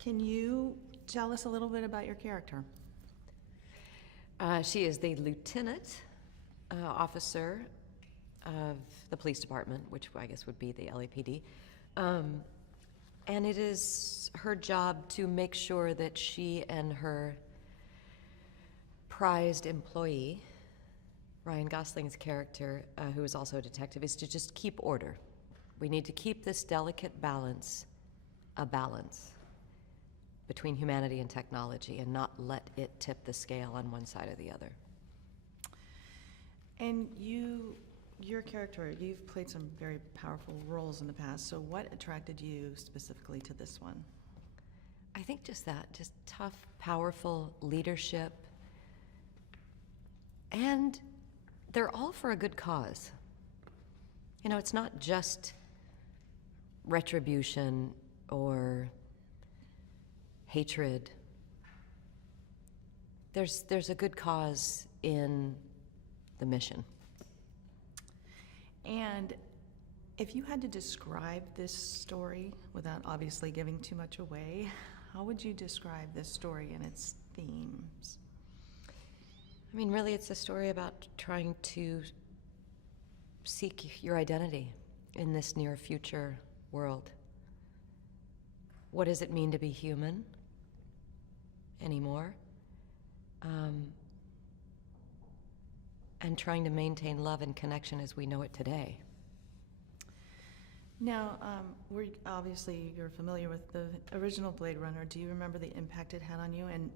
Can you tell us a little bit about your character? She is the lieutenant officer of the police department, which I guess would be the LAPD. And it is her job to make sure that she and her prized employee, Ryan Gosling's character, who is also a detective, is to just keep order. We need to keep this delicate balance a balance between humanity and technology and not let it tip the scale on one side or the other. And your character, you've played some very powerful roles in the past, so what attracted you specifically to this one? I think just that, just tough, powerful leadership. And they're all for a good cause. You know, it's not just retribution or hatred. There's a good cause in the mission. And if you had to describe this story, without obviously giving too much away, how would you describe this story and its themes? I mean, really, it's a story about trying to seek your identity in this near future world. What does it mean to be human anymore? And trying to maintain love and connection as we know it today. Now, obviously you're familiar with the original Blade Runner. Do you remember the impact it had on you, and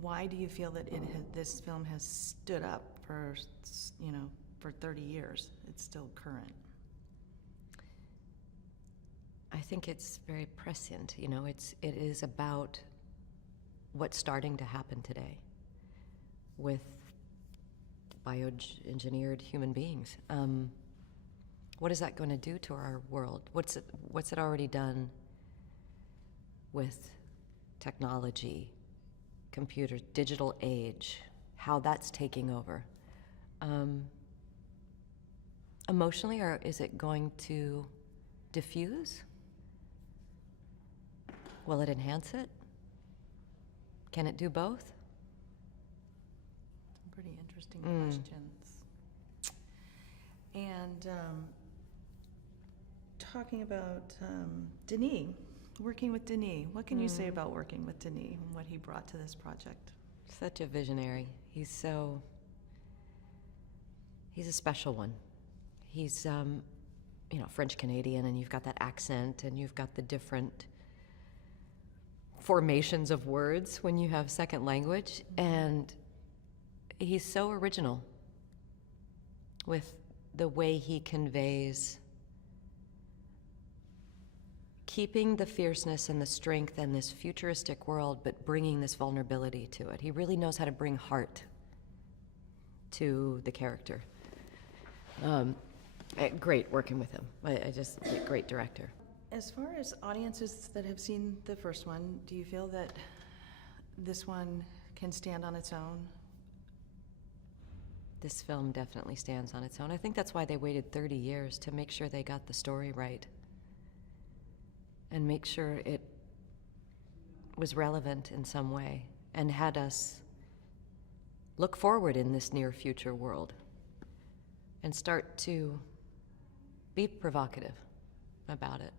why do you feel that this film has stood up for 30 years? It's still current. I think it's very prescient. You know, it is about what's starting to happen today with bioengineered human beings. What is that going to do to our world? What's it already done with technology, computers, digital age, how that's taking over? Emotionally, or is it going to diffuse? Will it enhance it? Can it do both? Pretty interesting questions. And talking about Denis, working with Denis, what can you say about working with Denis and what he brought to this project? Such a visionary. He's a special one. He's French Canadian, and you've got that accent, and you've got the different formations of words when you have second language, and he's so original with the way he conveys keeping the fierceness and the strength and this futuristic world, but bringing this vulnerability to it. He really knows how to bring heart to the character. Great working with him. I just, great director. As far as audiences that have seen the first one, do you feel that this one can stand on its own? This film definitely stands on its own. I think that's why they waited 30 years, to make sure they got the story right and make sure it was relevant in some way and had us look forward in this near future world and start to be provocative about it.